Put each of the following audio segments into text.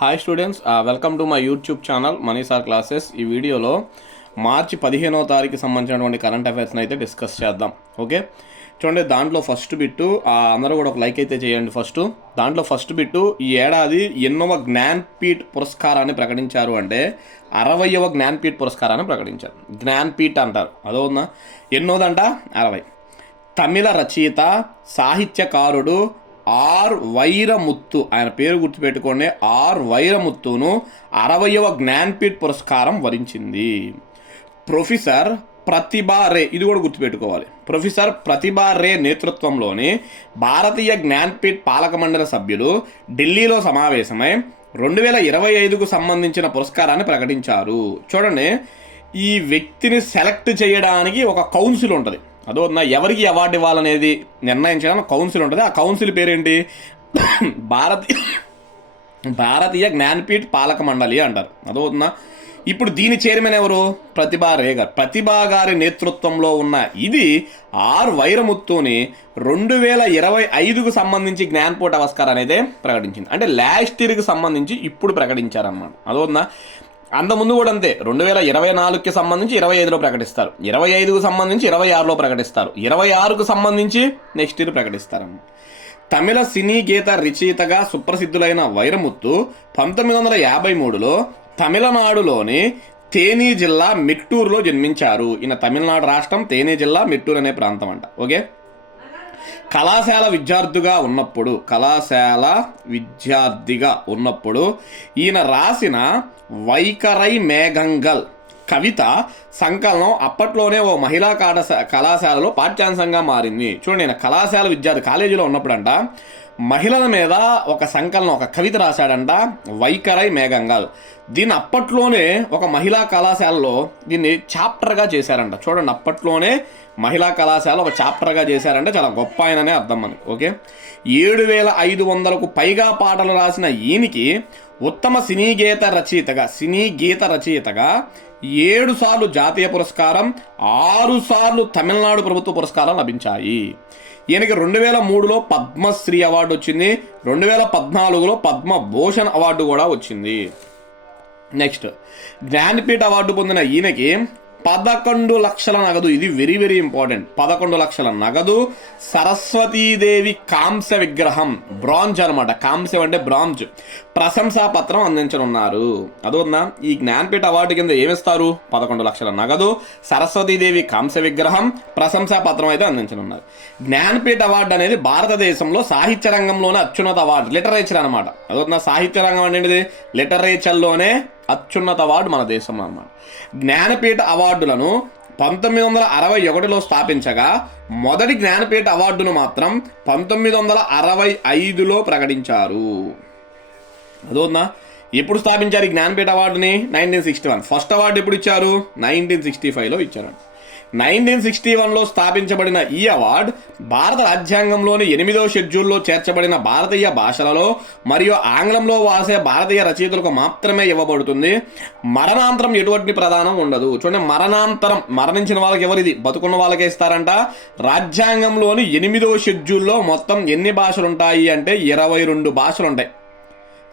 Hi students, welcome to my YouTube channel Mani sir classes. ఈ వీడియోలో మార్చి 15వ తారీఖు సంబంధించినటువంటి కరెంట్ అఫైర్స్ని అయితే డిస్కస్ చేద్దాం. ఓకే, చూడండి, దాంట్లో ఫస్ట్ బిట్టు అందరూ కూడా ఒక లైక్ అయితే చేయండి. దాంట్లో ఫస్ట్ బిట్టు, ఈ ఏడాది ఎన్నవ జ్ఞాన్పీఠ్ పురస్కారాన్ని ప్రకటించారు అంటే 60వ జ్ఞాన్పీఠ్ పురస్కారాన్ని ప్రకటించారు. జ్ఞాన్పీఠ్ అంటారు, అదోనా ఎన్నోదంట 60. తమిళ రచయిత సాహిత్యకారుడు ఆర్ వైరముత్తు, ఆయన పేరు గుర్తుపెట్టుకోండి, ఆర్ వైరముత్తును 60వ జ్ఞాన్పీఠ్ పురస్కారం వరించింది. ప్రొఫెసర్ ప్రతిభా రే, ఇది కూడా గుర్తుపెట్టుకోవాలి, ప్రొఫెసర్ ప్రతిభా రే నేతృత్వంలోని భారతీయ జ్ఞాన్పీఠ్ పాలక మండలి సభ్యులు ఢిల్లీలో సమావేశమై 2025కు సంబంధించిన పురస్కారాన్ని ప్రకటించారు. చూడండి, ఈ వ్యక్తిని సెలెక్ట్ చేయడానికి ఒక కౌన్సిల్ ఉంటుంది, అదోనా ఎవరికి అవార్డు ఇవ్వాలనేది నిర్ణయించడానికి కౌన్సిల్ ఉంటుంది. ఆ కౌన్సిల్ పేరేంటి? భారతీయ జ్ఞాన్పీఠ్ పాలక మండలి అంటారు, అదోనా. ఇప్పుడు దీని చైర్మన్ ఎవరు? ప్రతిభా రే గారు. ప్రతిభా గారి నేతృత్వంలో ఉన్న ఇది ఆర్ వైరముత్తుని 2025కు సంబంధించి జ్ఞాన్పీఠ్ పురస్కారాన్ని అయితే ప్రకటించింది. అంటే లాస్ట్ ఇయర్కి సంబంధించి ఇప్పుడు ప్రకటించారన్నమాట, అదోనా. అంతకుముందు కూడా అంతే, 2024కి సంబంధించి 25లో ప్రకటిస్తారు, 25కు సంబంధించి 26లో ప్రకటిస్తారు, 26కు సంబంధించి నెక్స్ట్ ఇయర్ ప్రకటిస్తారమ్మ. తమిళ సినీ గీత రచయితగా సుప్రసిద్ధులైన వైరముత్తు 1953లో తమిళనాడులోని తేనీ జిల్లా మెట్టూరులో జన్మించారు. ఈయన తమిళనాడు రాష్ట్రం తేనీ జిల్లా మెట్టూరు అనే ప్రాంతం అంట. ఓకే, కళాశాల విద్యార్థిగా ఉన్నప్పుడు ఈయన రాసిన వైఖరై మేఘంగల్ కవిత సంకలనం అప్పట్లోనే ఓ మహిళా కళాశాలలో పాఠ్యాంశంగా మారింది. చూడండి, ఈయన కళాశాల విద్యార్థి, కాలేజీలో ఉన్నప్పుడంట మహిళల మీద ఒక సంకలనం, ఒక కవిత రాశాడంట, వైఖరై మేఘంగల్. దీన్ని అప్పట్లోనే ఒక మహిళా కళాశాలలో దీన్ని చాప్టర్గా చేశారంట. చూడండి, అప్పట్లోనే మహిళా కళాశాల ఒక చాప్టర్గా చేశారంటే చాలా గొప్ప ఆయననే అర్థం మనకి. ఓకే, 7500కు పైగా పాటలు రాసిన ఈయనకి ఉత్తమ సినీ గీత రచయితగా 7 సార్లు జాతీయ పురస్కారం, 6 సార్లు తమిళనాడు ప్రభుత్వ పురస్కారం లభించాయి. ఈయనకి 2003లో పద్మశ్రీ అవార్డు వచ్చింది, 2014లో పద్మభూషణ్ అవార్డు కూడా వచ్చింది. నెక్స్ట్, జ్ఞాన్పీఠ్ అవార్డు పొందిన ఈయనకి 11 లక్షల నగదు, ఇది వెరీ వెరీ ఇంపార్టెంట్, 11 లక్షల నగదు, సరస్వతీదేవి కాంస్య విగ్రహం, బ్రాంజ్ అనమాట, కాంస్యం అంటే బ్రాంజ్, ప్రశంసా పత్రం అందించనున్నారు. అదోనా, ఈ జ్ఞాన్పీఠ్ అవార్డు కింద ఏమిస్తారు? 11 లక్షల నగదు, సరస్వతీదేవి కాంస్య విగ్రహం, ప్రశంసా పత్రం అయితే అందించనున్నారు. జ్ఞాన్పీఠ్ అవార్డు అనేది భారతదేశంలో సాహిత్య రంగంలోనే అత్యున్నత అవార్డు, లిటరేచర్ అనమాట. అదోనా, సాహిత్య రంగం అంటే లిటరేచర్లోనే అత్యున్నత అవార్డు మన దేశంలో అన్నమాట. జ్ఞానపీఠ అవార్డులను 1961లో స్థాపించగా మొదటి జ్ఞానపీఠ అవార్డును మాత్రం 1965లో ప్రకటించారు. అదోనా, ఎప్పుడు స్థాపించారు ఈ జ్ఞానపీఠ అవార్డుని? 1961. ఫస్ట్ అవార్డు ఎప్పుడు ఇచ్చారు? 1965లో ఇచ్చారు. 1961లో స్థాపించబడిన ఈ అవార్డు భారత రాజ్యాంగంలోని 8వ షెడ్యూల్లో చేర్చబడిన భారతీయ భాషలలో మరియు ఆంగ్లంలో వాసే భారతీయ రచయితలకు మాత్రమే ఇవ్వబడుతుంది. మరణాంతరం ఎటువంటి ప్రదానం ఉండదు. చూడండి, మరణించిన వాళ్ళకి ఎవరిది? బతుకున్న వాళ్ళకే ఇస్తారంట. రాజ్యాంగంలోని 8వ షెడ్యూల్లో మొత్తం ఎన్ని భాషలు ఉంటాయి అంటే 22 భాషలు ఉంటాయి.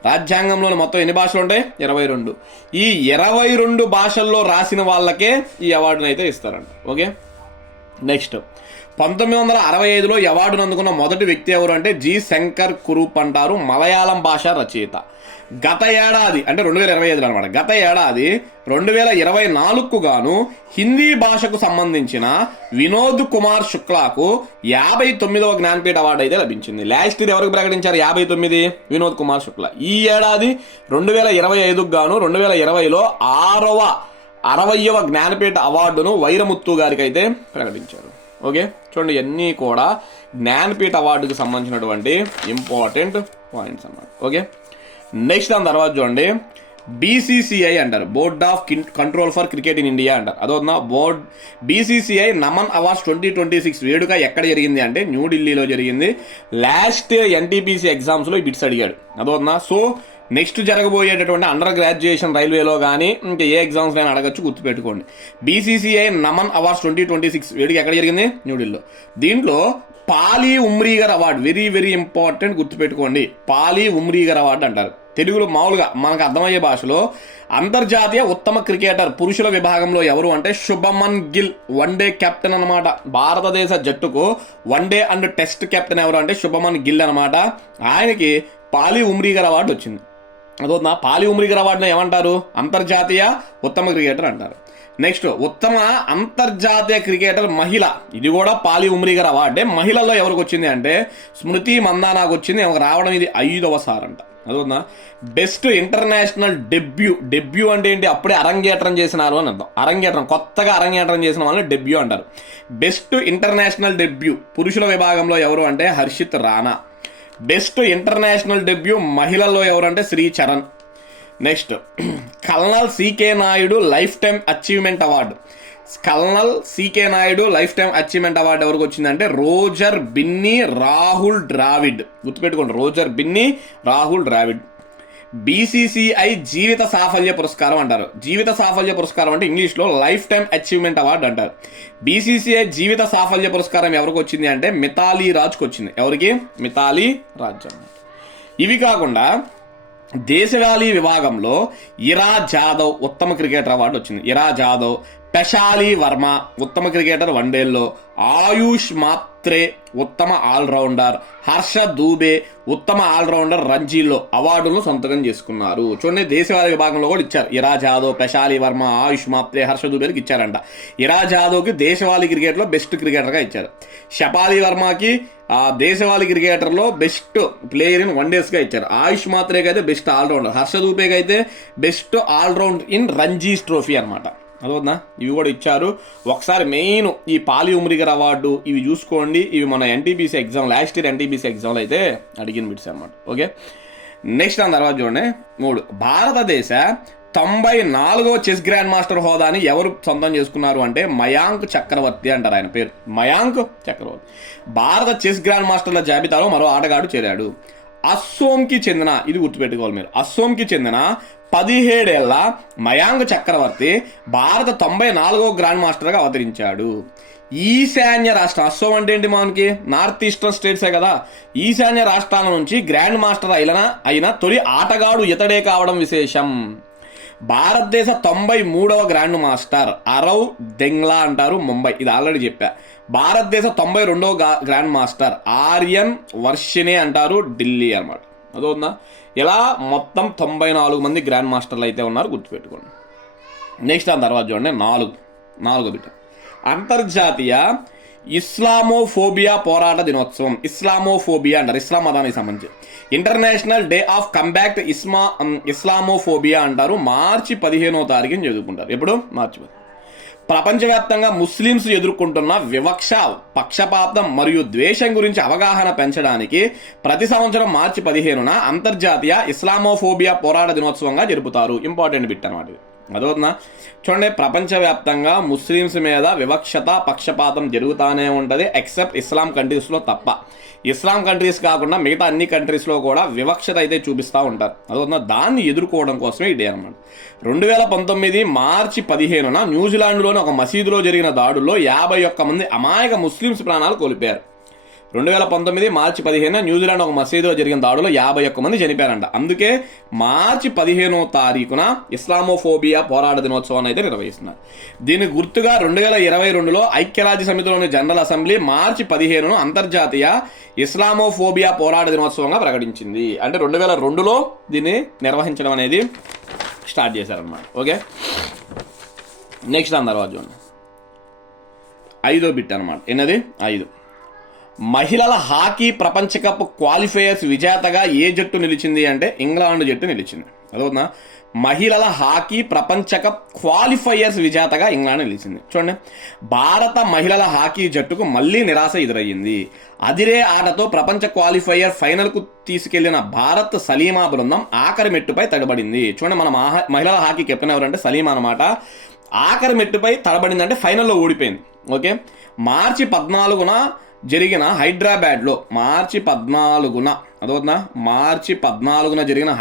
రాజ్యాంగంలో మొత్తం ఎన్ని భాషలు ఉంటాయి? 22. ఈ 22 భాషల్లో రాసిన వాళ్ళకే ఈ అవార్డును అయితే ఇస్తారంట. ఓకే, నెక్స్ట్, 1965లో ఈ అవార్డును అందుకున్న మొదటి వ్యక్తి ఎవరు అంటే జి శంకర్ కురూప్ అంటారు, మలయాళం భాష రచయిత. గత ఏడాది అంటే 2025లో అనమాట, గత ఏడాది 2024కు గాను హిందీ భాషకు సంబంధించిన వినోద్ కుమార్ శుక్లాకు 59వ జ్ఞాన్పీఠ్ అవార్డు అయితే లభించింది. లాస్ట్ ఇయర్ ఎవరికి ప్రకటించారు? 59, వినోద్ కుమార్ శుక్లా. ఈ ఏడాది 2025కు గాను 2020లో 60వ జ్ఞానపీఠ అవార్డును వైరముత్తు గారికి అయితే ప్రకటించారు. ఓకే, చూడండి, ఇవన్నీ కూడా జ్ఞానపీఠ అవార్డుకి సంబంధించినటువంటి ఇంపార్టెంట్ పాయింట్స్ అన్నమాట. ఓకే, నెక్స్ట్ దాని తర్వాత చూడండి, బీసీసీఐ అంటారు, board of control for cricket in India అంటారు. అదొన్న బోర్డ్ బీసీసీఐ నమన్ అవార్డ్స్ 2026 వేడుక ఎక్కడ జరిగింది అంటే న్యూఢిల్లీలో జరిగింది. లాస్ట్ ఎన్టీపీసీ ఎగ్జామ్స్లో ఈ బిట్స్ అడిగాడు, అదొన్న. సో నెక్స్ట్ జరగబోయేటటువంటి అండర్ గ్రాడ్యుయేషన్ రైల్వేలో కానీ ఇంకా ఏ ఎగ్జామ్స్ అయినా అడగచ్చు, గుర్తుపెట్టుకోండి. బీసీసీఐ నమన్ అవార్డ్స్ 2026 వేడుక ఎక్కడ జరిగింది? న్యూఢిల్లీలో. దీంట్లో Polly Umrigar award, very very important, గుర్తుపెట్టుకోండి, పాలీ ఉమ్రీగర్ అవార్డు అంటారు. తెలుగులో మామూలుగా మనకు అర్థమయ్యే భాషలో అంతర్జాతీయ ఉత్తమ క్రికెటర్ పురుషుల విభాగంలో ఎవరు అంటే శుభమన్ గిల్, వన్డే కెప్టెన్ అనమాట. భారతదేశ జట్టుకు వన్డే అండ్ టెస్ట్ కెప్టెన్ ఎవరు అంటే శుభమన్ గిల్ అనమాట. ఆయనకి పాలీ ఉమ్రీగర్ అవార్డు వచ్చింది. అదొద్దా, పాలీ ఉమ్రీగర్ అవార్డును ఏమంటారు? అంతర్జాతీయ ఉత్తమ క్రికెటర్ అంటారు. నెక్స్ట్ ఉత్తమ అంతర్జాతీయ క్రికెటర్ మహిళ, ఇది కూడా పాలీ ఉమ్రీగర్ అవార్డే. మహిళల్లో ఎవరికి వచ్చింది అంటే స్మృతి మందానాకు వచ్చింది. ఆమెకు రావడం ఇది 5వ సార్ అంట. అదొద్దా. బెస్ట్ ఇంటర్నేషనల్ డెబ్యూ అంటే ఏంటి? అప్పుడే అరంగేట్రం చేసినారు అని అర్థం. అరంగేట్రం, కొత్తగా అరంగేట్రం చేసిన వాళ్ళని డెబ్యూ అంటారు. బెస్ట్ ఇంటర్నేషనల్ డెబ్యూ పురుషుల విభాగంలో ఎవరు అంటే Harshit Rana. Best international debut మహిళల్లో ఎవరంటే Shree Charan. Next Colonel C K Naidu lifetime achievement award. Colonel C K Naidu lifetime achievement award ఎవరికి వచ్చిందంటే రోజర్ బిన్నీ రాహుల్ ద్రావిడ్. గుర్తుపెట్టుకోండి, రోజర్ బిన్నీ రాహుల్ ద్రావిడ్. బీసీసీఐ జీవిత సాఫల్య పురస్కారం అంటారు. జీవిత సాఫల్య పురస్కారం అంటే ఇంగ్లీష్లో లైఫ్ టైమ్ అచీవ్మెంట్ అవార్డు అంటారు. బీసీసీఐ జీవిత సాఫల్య పురస్కారం ఎవరికి వచ్చింది అంటే మితాలీ రాజ్కి వచ్చింది. ఎవరికి? మితాలీ రాజ్ అన్నమాట. ఇవి కాకుండా దేశవాళీ విభాగంలో ఇరా జాదవ్ ఉత్తమ క్రికెటర్ అవార్డు వచ్చింది. ఇరా జాదవ్. పెషాలి వర్మ ఉత్తమ క్రికెటర్ వన్డేల్లో. ఆయుష్ మాత్రే ఉత్తమ ఆల్రౌండర్. హర్ష దూబే ఉత్తమ ఆల్రౌండర్ రంజీల్లో అవార్డులను సొంతం చేసుకున్నారు. చూడండి, దేశవాళీ విభాగంలో కూడా ఇచ్చారు. ఇరా జాదవ్, పెషాలి వర్మ, ఆయుష్ మాత్రే, హర్ష దూబేకి ఇచ్చారంట. ఇరా జాదవ్కి దేశవాళీ క్రికెట్లో బెస్ట్ క్రికెటర్గా ఇచ్చారు. షపాలి వర్మకి దేశవాళీ క్రికెటర్లో బెస్ట్ ప్లేయర్ ఇన్ వన్డేస్గా ఇచ్చారు. ఆయుష్ మాత్రేకి అయితే బెస్ట్ ఆల్రౌండర్. హర్ష దూబేకి అయితే best all round in Ranjis trophy అనమాట. అదవుతుందా, ఇవి కూడా ఇచ్చారు. ఒకసారి మెయిన్ ఈ పాలీ ఉమ్రీగర్ అవార్డు ఇవి చూసుకోండి. ఇవి మన NTPC exam, last year NTPC ఎగ్జామ్లో అయితే అడిగిన బిట్స్ అనమాట. ఓకే, నెక్స్ట్ దాని తర్వాత చూడండి 3. భారతదేశ 94వ చెస్ గ్రాండ్ మాస్టర్ హోదాని ఎవరు సొంతం చేసుకున్నారు అంటే మయాంక్ చక్రవర్తి అంటారు. ఆయన పేరు మయాంక్ చక్రవర్తి. భారత చెస్ గ్రాండ్ మాస్టర్ల జాబితాలో మరో ఆటగాడు చేరాడు. అస్సోంకి చెందిన, ఇది గుర్తుపెట్టుకోవాలి మీరు, అస్సోంకి చెందిన 17 ఏళ్ల మయాంక్ చక్రవర్తి భారత 94వ గ్రాండ్ మాస్టర్గా అవతరించాడు. ఈశాన్య రాష్ట్రం, అస్సోం అంటే ఏంటి? మనకి నార్త్ ఈస్టర్న్ స్టేట్సే కదా. ఈశాన్య రాష్ట్రాల నుంచి గ్రాండ్ మాస్టర్ అయిన తొలి ఆటగాడు ఇతడే కావడం విశేషం. భారతదేశ 93వ గ్రాండ్ మాస్టర్ అరవ్ దెంగ్లా అంటారు, ముంబై. ఇది ఆల్రెడీ చెప్పా. భారతదేశ 92వ గ్రాండ్ మాస్టర్ ఆర్యన్ వర్షినే అంటారు, ఢిల్లీ అనమాట. అదవుతుందా? ఇలా మొత్తం 94 మంది గ్రాండ్ మాస్టర్లు అయితే ఉన్నారు, గుర్తుపెట్టుకోండి. నెక్స్ట్ దాని తర్వాత చూడండి 4 బిట్ అంతర్జాతీయ ఇస్లామోఫోబియా పోరాట దినోత్సవం. ఇస్లామోఫోబియా అంటారు, ఇస్లాం మతానికి సంబంధించి. International day of combat Islamophobia అంటారు. మార్చి 15వ తారీఖుని చదువుకుంటారు. ఎప్పుడు? మార్చి 10. ప్రపంచవ్యాప్తంగా ముస్లిమ్స్ ఎదుర్కొంటున్న వివక్ష, పక్షపాతం మరియు ద్వేషం గురించి అవగాహన పెంచడానికి ప్రతి సంవత్సరం మార్చి 15న అంతర్జాతీయ ఇస్లామోఫోబియా పోరాట దినోత్సవంగా జరుపుతారు. ఇంపార్టెంట్ బిట్ అనమాట. అదవుతుందా? చూడండి, ప్రపంచవ్యాప్తంగా ముస్లిమ్స్ మీద వివక్షత, పక్షపాతం జరుగుతూనే ఉంటుంది, ఎక్సెప్ట్ ఇస్లాం కంట్రీస్లో తప్ప. ఇస్లాం కంట్రీస్ కాకుండా మిగతా అన్ని కంట్రీస్లో కూడా వివక్షత అయితే చూపిస్తూ ఉంటారు. అదవుతుందా? దాన్ని ఎదుర్కోవడం కోసమే ఈ డే అనమాట. 2019 మార్చి 15న న్యూజిలాండ్లోని ఒక మసీదులో జరిగిన దాడుల్లో 51 మంది అమాయక ముస్లిమ్స్ ప్రాణాలు కోల్పోయారు. 2019 మార్చి 15న న్యూజిలాండ్ ఒక మసీదులో జరిగిన దాడులో 51 మంది చనిపోయారంట. అందుకే మార్చి 15వ తారీఖున ఇస్లామోఫోబియా పోరాట దినోత్సవాన్ని అయితే నిర్వహిస్తున్నారు. దీనికి గుర్తుగా 2022లో ఐక్యరాజ్య సమితిలోని జనరల్ అసెంబ్లీ మార్చి 15ను అంతర్జాతీయ ఇస్లామోఫోబియా పోరాట దినోత్సవంగా ప్రకటించింది. అంటే 2002లో దీన్ని నిర్వహించడం అనేది స్టార్ట్ చేశారనమాట. ఓకే, నెక్స్ట్ దాని తర్వాత చూడండి 5వ బిట్ అనమాట. ఎన్నది? 5. మహిళల హాకీ ప్రపంచ కప్ క్వాలిఫైయర్స్ విజేతగా ఏ జట్టు నిలిచింది అంటే ఇంగ్లాండ్ జట్టు నిలిచింది. అదవుతుందా? మహిళల హాకీ ప్రపంచ కప్ క్వాలిఫైయర్స్ విజేతగా ఇంగ్లాండ్ నిలిచింది. చూడండి, భారత మహిళల హాకీ జట్టుకు మళ్లీ నిరాశ ఎదురయ్యింది. అదిరే ఆటతో ప్రపంచ క్వాలిఫైయర్ ఫైనల్కు తీసుకెళ్లిన భారత్ సలీమా బృందం ఆఖరి మెట్టుపై తడబడింది. చూడండి, మన మహిళల హాకీ కెప్టెన్ ఎవరంటే సలీమా అనమాట. ఆఖరి మెట్టుపై తడబడిందంటే ఫైనల్లో ఓడిపోయింది. ఓకే, మార్చి 14న జరిగిన హైదరాబాద్లో మార్చి 14న అదవుతుందా? మార్చి 14న జరిగిన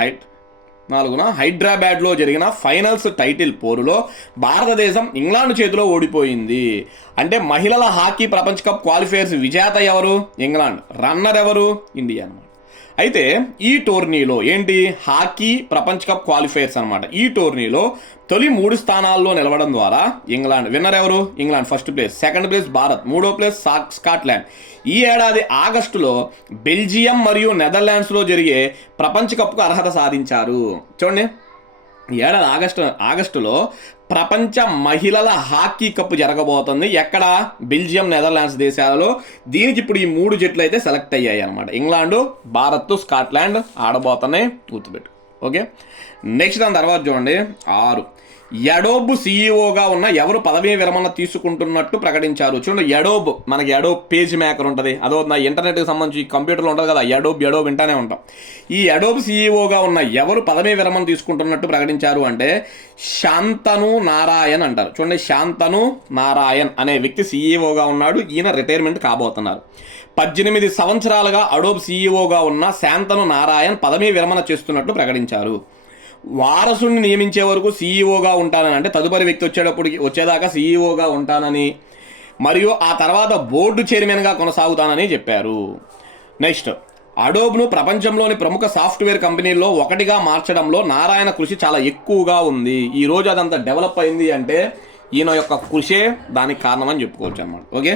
హైదరాబాద్లో జరిగిన ఫైనల్స్ టైటిల్ పోరులో భారతదేశం ఇంగ్లాండ్ చేతిలో ఓడిపోయింది. అంటే మహిళల హాకీ ప్రపంచ కప్ క్వాలిఫైయర్స్ విజేత ఎవరు? ఇంగ్లాండ్. రన్నర్ ఎవరు? ఇండియా అనమాట. అయితే ఈ టోర్నీలో ఏంటి, హాకీ ప్రపంచ కప్ క్వాలిఫైర్స్ అనమాట. ఈ టోర్నీలో తొలి 3 స్థానాల్లో నిలవడం ద్వారా ఇంగ్లాండ్ విన్నర్ ఎవరు, England first place, second place Bharat, 3వ ప్లేస్ స్కాట్లాండ్. ఈ ఏడాది ఆగస్టులో బెల్జియం మరియు నెదర్లాండ్స్లో జరిగే ప్రపంచ కప్కు అర్హత సాధించారు. చూడండి, ఈ ఏడాది ఆగస్టులో ప్రపంచ మహిళల హాకీ కప్ జరగబోతుంది. ఎక్కడ, బెల్జియం నెదర్లాండ్స్ దేశాలలో. దీనికి ఇప్పుడు ఈ 3 జట్లు అయితే సెలెక్ట్ అయ్యాయి అనమాట. ఇంగ్లాండ్, భారత్, స్కాట్లాండ్ ఆడబోతున్నాయి, గుర్తుపెట్టు. ఓకే, నెక్స్ట్ దాని తర్వాత చూడండి 6, అడోబ్ సీఈఓగా ఉన్న ఎవరు పదవీ విరమణ తీసుకుంటున్నట్టు ప్రకటించారు. చూడండి, అడోబ్, మనకి అడోబ్ పేజ్ మేకర్ ఉంటుంది, అదో నా ఇంటర్నెట్కి సంబంధించి కంప్యూటర్లో ఉంటుంది కదా, అడోబ్ వింటానే ఉంటాం. ఈ అడోబ్ సీఈఓగా ఉన్న ఎవరు పదవీ విరమణ తీసుకుంటున్నట్టు ప్రకటించారు అంటే శాంతను నారాయణ్ అంటారు. చూడండి, శాంతను నారాయణ్ అనే వ్యక్తి సీఈఓగా ఉన్నాడు. ఈయన రిటైర్మెంట్ కాబోతున్నారు. 18 సంవత్సరాలుగా అడోబ్ సీఈఓగా ఉన్న శాంతను నారాయణ్ పదవీ విరమణ చేస్తున్నట్టు ప్రకటించారు. వారసుని నియమించే వరకు సీఈఓగా ఉంటానని, అంటే తదుపరి వ్యక్తి వచ్చేదాకా సీఈఓగా ఉంటానని, మరియు ఆ తర్వాత బోర్డు చైర్మన్గా కొనసాగుతానని చెప్పారు. నెక్స్ట్, అడోబ్ను ప్రపంచంలోని ప్రముఖ సాఫ్ట్వేర్ కంపెనీల్లో ఒకటిగా మార్చడంలో నారాయణ కృషి చాలా ఎక్కువగా ఉంది. ఈ రోజు అదంతా డెవలప్ అయింది అంటే ఈయన యొక్క కృషే దానికి కారణం అని చెప్పుకోవచ్చు అన్నమాట. ఓకే,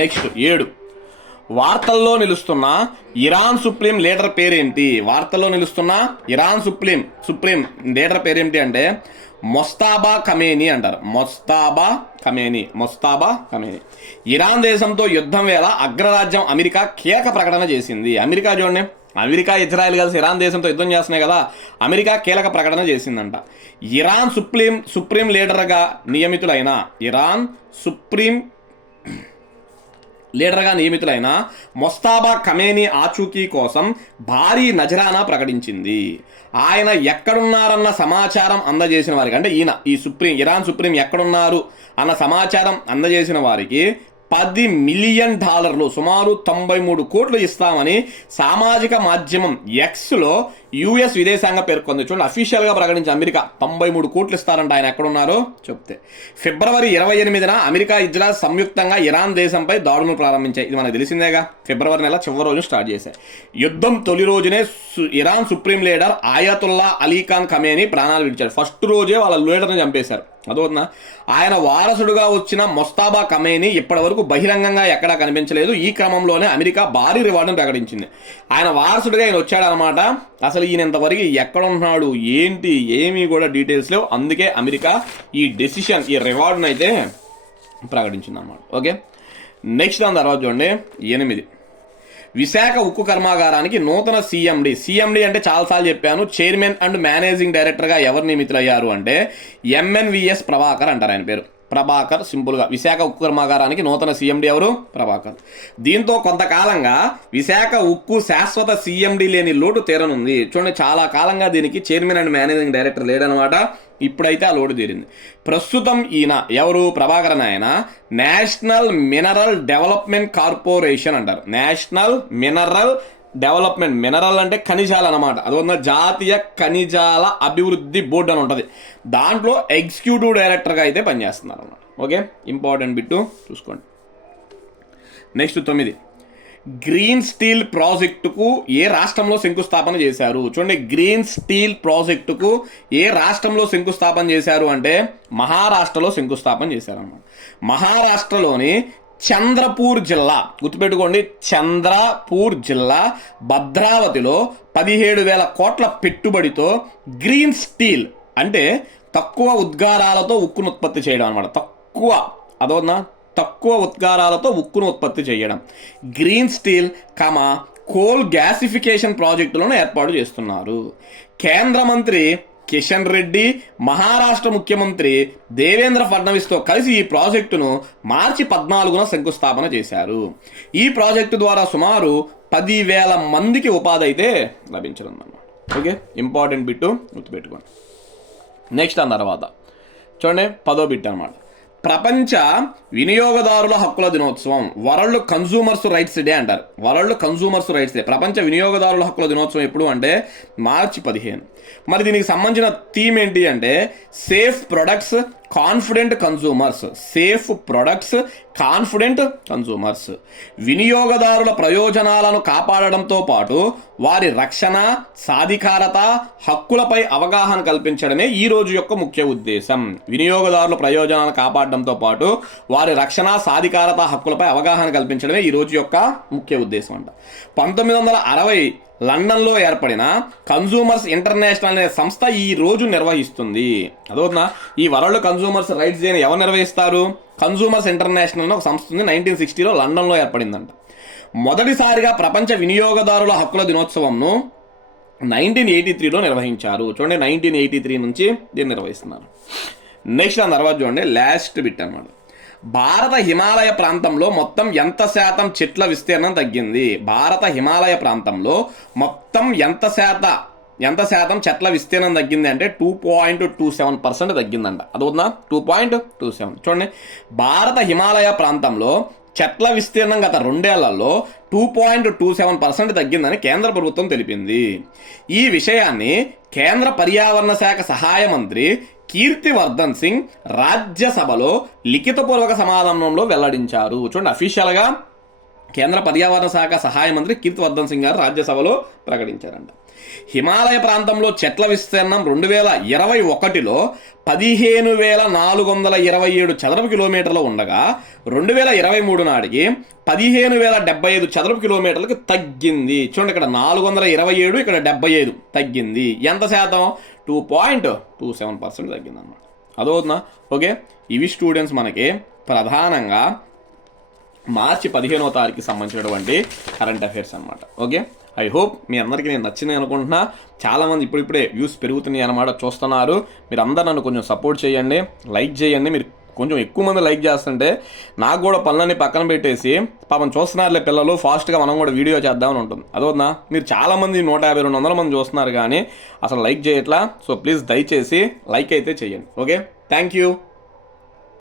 నెక్స్ట్ 7, వార్తల్లో నిలుస్తున్న ఇరాన్ సుప్రీం లీడర్ పేరేంటి, వార్తల్లో నిలుస్తున్న ఇరాన్ సుప్రీం లీడర్ పేరేంటి అంటే మొస్తాబా ఖమేనీ అంటారు. మొస్తాబా ఖమేనీ. ఇరాన్ దేశంతో యుద్ధం వేళ అగ్రరాజ్యం అమెరికా కీలక ప్రకటన చేసింది. అమెరికా చూడండి, అమెరికా ఇజ్రాయెల్ కలిసి ఇరాన్ దేశంతో యుద్ధం చేస్తున్నాయి కదా, అమెరికా కీలక ప్రకటన చేసిందంట. ఇరాన్ సుప్రీం లీడర్గా నియమితులైన మొస్తాబా ఖమేనీ ఆచూకీ కోసం భారీ నజరానా ప్రకటించింది. ఆయన ఎక్కడున్నారన్న సమాచారం అందజేసిన వారికి, అంటే ఇరాన్ సుప్రీం ఎక్కడున్నారు అన్న సమాచారం అందజేసిన వారికి $10 మిలియన్, సుమారు 93 కోట్లు ఇస్తామని సామాజిక మాధ్యమం ఎక్స్లో యుఎస్ విదేశాంగ పేర్కొంది. చూడండి, అఫీషియల్గా ప్రకటించి అమెరికా 93 కోట్లు ఇస్తారంట ఆయన ఎక్కడున్నారో చెప్తే. ఫిబ్రవరి 28న అమెరికా, ఇజ్రాయెల్ సంయుక్తంగా ఇరాన్ దేశంపై దాడులు ప్రారంభించాయి. ఇది మనకు తెలిసిందేగా, ఫిబ్రవరి నెల చివరి రోజు స్టార్ట్ చేశాయి. యుద్ధం తొలి రోజునే Iran supreme leader ఆయతుల్లా Ali Khan Khamenei ప్రాణాలు విడిచారు. ఫస్ట్ రోజే వాళ్ళ లీడర్ని చంపేశారు. అదోనా, ఆయన వారసుడుగా వచ్చిన మొస్తాబా ఖమేనీ ఇప్పటి వరకు బహిరంగంగా ఎక్కడా కనిపించలేదు. ఈ క్రమంలోనే అమెరికా భారీ రివార్డును ప్రకటించింది. ఆయన వారసుడిగా ఆయన వచ్చాడనమాట. అసలు ఈయన ఇంతవరకు ఎక్కడున్నాడు ఏంటి ఏమీ కూడా డీటెయిల్స్ లేవు. అందుకే అమెరికా ఈ రివార్డును అయితే ప్రకటించింది అనమాట. ఓకే, నెక్స్ట్ దాని తర్వాత చూడండి 8, విశాఖ ఉక్కు కర్మాగారానికి నూతన సిఎండి అంటే చాలాసార్లు చెప్పాను, చైర్మన్ అండ్ మేనేజింగ్ డైరెక్టర్గా ఎవరు నియమితులయ్యారు అంటే ఎంఎన్విఎస్ ప్రభాకర్ అంటారు. ఆయన పేరు ప్రభాకర్, సింపుల్గా. విశాఖ ఉక్కు కర్మాగారానికి నూతన సీఎండీ ఎవరు, ప్రభాకర్. దీంతో కొంతకాలంగా విశాఖ ఉక్కు శాశ్వత సీఎండీ లేని లోటు తీరనుంది. చూడండి, చాలా కాలంగా దీనికి చైర్మన్ అండ్ మేనేజింగ్ డైరెక్టర్ లేడనమాట. ఇప్పుడైతే ఆ లోటు తీరింది. ప్రస్తుతం ఈయన ఎవరు, ప్రభాకరన్, ఆయన నేషనల్ మినరల్ డెవలప్మెంట్ కార్పొరేషన్ అంటారు. నేషనల్ మినరల్ డెవలప్మెంట్, మినరల్ అంటే ఖనిజాలు అనమాట. అదొన్న జాతీయ ఖనిజాల అభివృద్ధి బోర్డు అని ఉంటుంది. దాంట్లో ఎగ్జిక్యూటివ్ డైరెక్టర్గా అయితే పనిచేస్తున్నారు అనమాట. ఓకే, ఇంపార్టెంట్ బిట్టు చూసుకోండి. నెక్స్ట్ 9, గ్రీన్ స్టీల్ ప్రాజెక్టుకు ఏ రాష్ట్రంలో శంకుస్థాపన చేశారు. చూడండి, గ్రీన్ స్టీల్ ప్రాజెక్టుకు ఏ రాష్ట్రంలో శంకుస్థాపన చేశారు అంటే మహారాష్ట్రలో శంకుస్థాపన చేశారు అన్నమాట. మహారాష్ట్రలోని చంద్రపూర్ జిల్లా, గుర్తుపెట్టుకోండి, చంద్రపూర్ జిల్లా భద్రావతిలో 17,000 కోట్ల పెట్టుబడితో గ్రీన్ స్టీల్ అంటే తక్కువ ఉద్గారాలతో ఉక్కును ఉత్పత్తి చేయడం అనమాట. తక్కువ ఉద్గారాలతో ఉక్కును ఉత్పత్తి చేయడం, గ్రీన్ స్టీల్ కోల్ గ్యాసిఫికేషన్ ప్రాజెక్టులను ఏర్పాటు చేస్తున్నారు. కేంద్ర మంత్రి కిషన్ రెడ్డి, మహారాష్ట్ర ముఖ్యమంత్రి దేవేంద్ర ఫడ్నవీస్తో కలిసి ఈ ప్రాజెక్టును మార్చి 14న శంకుస్థాపన చేశారు. ఈ ప్రాజెక్టు ద్వారా సుమారు 10,000 మందికి ఉపాధి అయితే లభించనుందన్నమాట. ఓకే, ఇంపార్టెంట్ బిట్టు గుర్తుపెట్టుకోండి. నెక్స్ట్ దాని తర్వాత చూడండి 10వ బిట్ అనమాట. ప్రపంచ వినియోగదారుల హక్కుల దినోత్సవం, వరల్డ్ కన్సూమర్స్ రైట్స్ డే అంటారు. వరల్డ్ కన్సూమర్స్ రైట్స్ డే, ప్రపంచ వినియోగదారుల హక్కుల దినోత్సవం ఎప్పుడు అంటే మార్చి 15. మరి దీనికి సంబంధించిన థీమ్ ఏంటి అంటే safe products confident consumers, safe products, confident consumers. వినియోగదారుల ప్రయోజనాలను కాపాడడంతో పాటు వారి రక్షణ, సాధికారత, హక్కులపై అవగాహన కల్పించడమే ఈ రోజు యొక్క ముఖ్య ఉద్దేశం. వినియోగదారుల ప్రయోజనాలను కాపాడడంతో పాటు వారి రక్షణ, సాధికారత, హక్కులపై అవగాహన కల్పించడమే ఈ రోజు యొక్క ముఖ్య ఉద్దేశం అంట. 1960 లండన్లో ఏర్పడిన కన్సూమర్స్ ఇంటర్నేషనల్ అనే సంస్థ ఈ రోజు నిర్వహిస్తుంది. అదోనా ఈ వరల్డ్ కన్సూమర్స్ రైట్స్ డేని ఎవరు నిర్వహిస్తారు? కన్సూమర్స్ ఇంటర్నేషనల్ అని ఒక సంస్థ ఉంది, 1960లో లండన్లో ఏర్పడిందంట. మొదటిసారిగా ప్రపంచ వినియోగదారుల హక్కుల దినోత్సవంను 1983లో నిర్వహించారు. చూడండి, 1983 నుంచి దీన్ని నిర్వహిస్తున్నారు. నెక్స్ట్ దాని తర్వాత చూడండి, లాస్ట్ బిట్ అన్నమాట. భారత హిమాలయ ప్రాంతంలో మొత్తం ఎంత శాతం చెట్ల విస్తీర్ణం తగ్గింది? భారత హిమాలయ ప్రాంతంలో మొత్తం ఎంత శాతం చెట్ల విస్తీర్ణం తగ్గింది అంటే 2.27% తగ్గిందంట. అదవుతుందా? 2.27. చూడండి, భారత హిమాలయ ప్రాంతంలో చెట్ల విస్తీర్ణం గత 2 ఏళ్లలో 2.27% తగ్గిందని కేంద్ర ప్రభుత్వం తెలిపింది. ఈ విషయాన్ని కేంద్ర పర్యావరణ శాఖ సహాయ మంత్రి కీర్తివర్ధన్ సింగ్ రాజ్యసభలో లిఖితపూర్వక సమాధానంలో వెల్లడించారు. చూడండి, అఫీషియల్గా కేంద్ర పర్యావరణ శాఖ సహాయ మంత్రి కీర్తివర్ధన్ సింగ్ గారు రాజ్యసభలో ప్రకటించారంట. హిమాలయ ప్రాంతంలో చెట్ల విస్తీర్ణం 2021లో 15,427 చదరపు కిలోమీటర్లు ఉండగా 2023 నాటికి 15,075 చదరపు కిలోమీటర్లకు తగ్గింది. చూడండి, ఇక్కడ 427, ఇక్కడ 75 తగ్గింది. ఎంత శాతం? 2.27% తగ్గింది అన్నమాట. అదవుతుందా? ఓకే, ఇవి స్టూడెంట్స్ మనకి ప్రధానంగా మార్చి 15వ తారీఖుకి సంబంధించినటువంటి కరెంట్ అఫైర్స్ అన్నమాట. ఓకే, ఐ హోప్ మీ అందరికీ నేను నచ్చింది అనుకుంటున్నా. చాలామంది ఇప్పుడిప్పుడే వ్యూస్ పెరుగుతున్నాయి అన్నమాట, చూస్తున్నారు. మీరు అందరూ నన్ను కొంచెం సపోర్ట్ చేయండి, లైక్ చేయండి. మీరు కొంచెం ఎక్కువ మంది లైక్ చేస్తుంటే నాకు కూడా పనులన్నీ పక్కన పెట్టేసి పాపం చూస్తున్నారులే పిల్లలు, ఫాస్ట్గా మనం కూడా వీడియో చేద్దామని ఉంటుంది. అదవుతుందా? మీరు చాలామంది 150-200 మంది చూస్తున్నారు కానీ అసలు లైక్ చేయట్లా. సో ప్లీజ్ దయచేసి లైక్ అయితే చేయండి. Okay, thank you.